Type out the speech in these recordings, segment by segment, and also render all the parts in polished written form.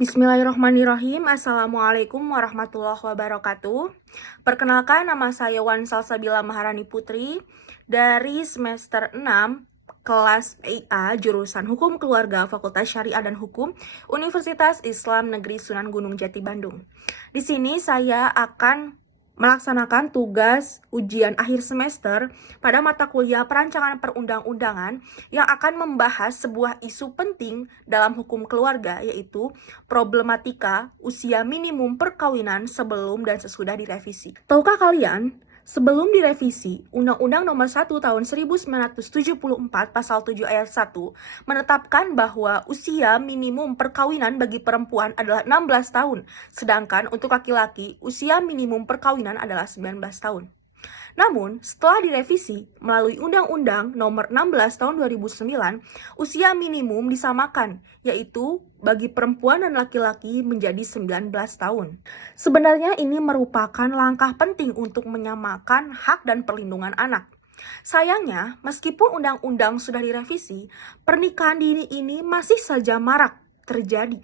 Bismillahirrahmanirrahim. Assalamualaikum warahmatullahi wabarakatuh. Perkenalkan, nama saya Wan Salsabila Maharani Putri dari semester 6 kelas IA jurusan Hukum Keluarga Fakultas Syariah dan Hukum Universitas Islam Negeri Sunan Gunung Jati Bandung. Di sini saya akan melaksanakan tugas ujian akhir semester pada mata kuliah Perancangan Perundang-undangan yang akan membahas sebuah isu penting dalam hukum keluarga, yaitu problematika usia minimum perkawinan sebelum dan sesudah direvisi. Tahukah kalian, sebelum direvisi, Undang-Undang Nomor 1 Tahun 1974 Pasal 7 Ayat 1 menetapkan bahwa usia minimum perkawinan bagi perempuan adalah 16 tahun, sedangkan untuk laki-laki usia minimum perkawinan adalah 19 tahun. Namun, setelah direvisi melalui Undang-Undang Nomor 16 Tahun 2009, usia minimum disamakan, yaitu bagi perempuan dan laki-laki menjadi 19 tahun. Sebenarnya ini merupakan langkah penting untuk menyamakan hak dan perlindungan anak. Sayangnya, meskipun undang-undang sudah direvisi, pernikahan dini ini masih saja marak terjadi.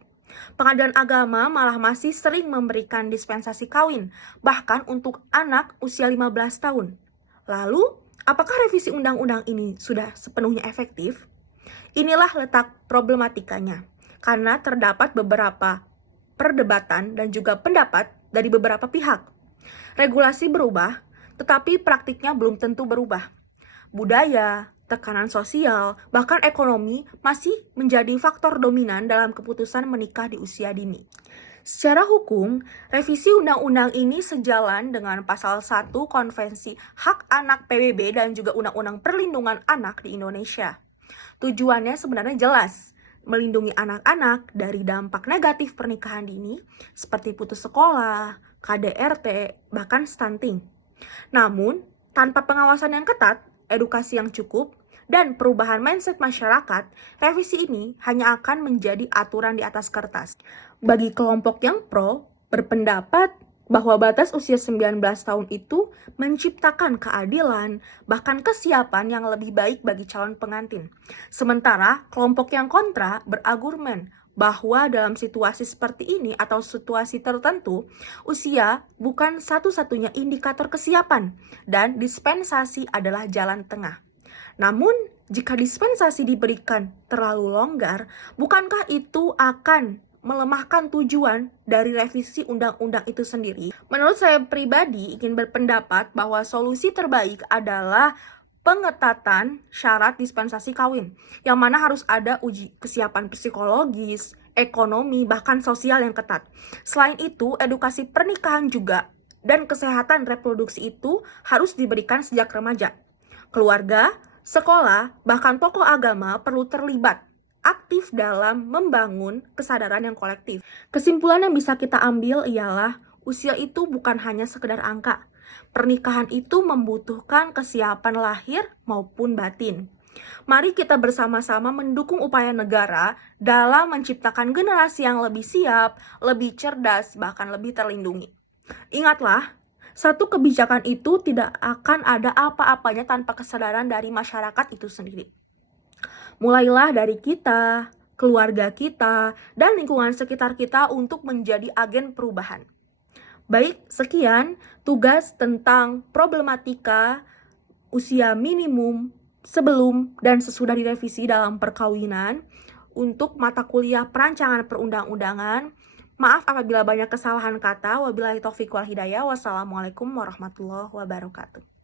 Pengadilan agama malah masih sering memberikan dispensasi kawin, bahkan untuk anak usia 15 tahun. Lalu, apakah revisi undang-undang ini sudah sepenuhnya efektif? Inilah letak problematikanya, karena terdapat beberapa perdebatan dan juga pendapat dari beberapa pihak. Regulasi berubah, tetapi praktiknya belum tentu berubah. Budaya, tekanan sosial, bahkan ekonomi masih menjadi faktor dominan dalam keputusan menikah di usia dini. Secara hukum, revisi undang-undang ini sejalan dengan pasal 1 Konvensi Hak Anak PBB dan juga Undang-Undang Perlindungan Anak di Indonesia. Tujuannya sebenarnya jelas, melindungi anak-anak dari dampak negatif pernikahan dini seperti putus sekolah, KDRT, bahkan stunting. Namun, tanpa pengawasan yang ketat, edukasi yang cukup, dan perubahan mindset masyarakat, revisi ini hanya akan menjadi aturan di atas kertas. Bagi kelompok yang pro, berpendapat bahwa batas usia 19 tahun itu menciptakan keadilan, bahkan kesiapan yang lebih baik bagi calon pengantin. Sementara kelompok yang kontra berargumen bahwa dalam situasi seperti ini atau situasi tertentu, usia bukan satu-satunya indikator kesiapan dan dispensasi adalah jalan tengah. Namun, jika dispensasi diberikan terlalu longgar, bukankah itu akan melemahkan tujuan dari revisi undang-undang itu sendiri? Menurut saya pribadi ingin berpendapat bahwa solusi terbaik adalah pengetatan syarat dispensasi kawin, yang mana harus ada uji kesiapan psikologis, ekonomi, bahkan sosial yang ketat. Selain itu, edukasi pernikahan juga dan kesehatan reproduksi itu harus diberikan sejak remaja. Keluarga, sekolah, bahkan tokoh agama perlu terlibat aktif dalam membangun kesadaran yang kolektif. Kesimpulan yang bisa kita ambil ialah usia itu bukan hanya sekedar angka. Pernikahan itu membutuhkan kesiapan lahir maupun batin. Mari kita bersama-sama mendukung upaya negara dalam menciptakan generasi yang lebih siap, lebih cerdas, bahkan lebih terlindungi. Ingatlah, satu kebijakan itu tidak akan ada apa-apanya tanpa kesadaran dari masyarakat itu sendiri. Mulailah dari kita, keluarga kita, dan lingkungan sekitar kita untuk menjadi agen perubahan. Baik, sekian tugas tentang problematika usia minimum sebelum dan sesudah direvisi dalam perkawinan untuk mata kuliah Perancangan Perundang-undangan. Maaf apabila banyak kesalahan kata. Wabillahi taufiq wal hidayah. Wassalamualaikum warahmatullahi wabarakatuh.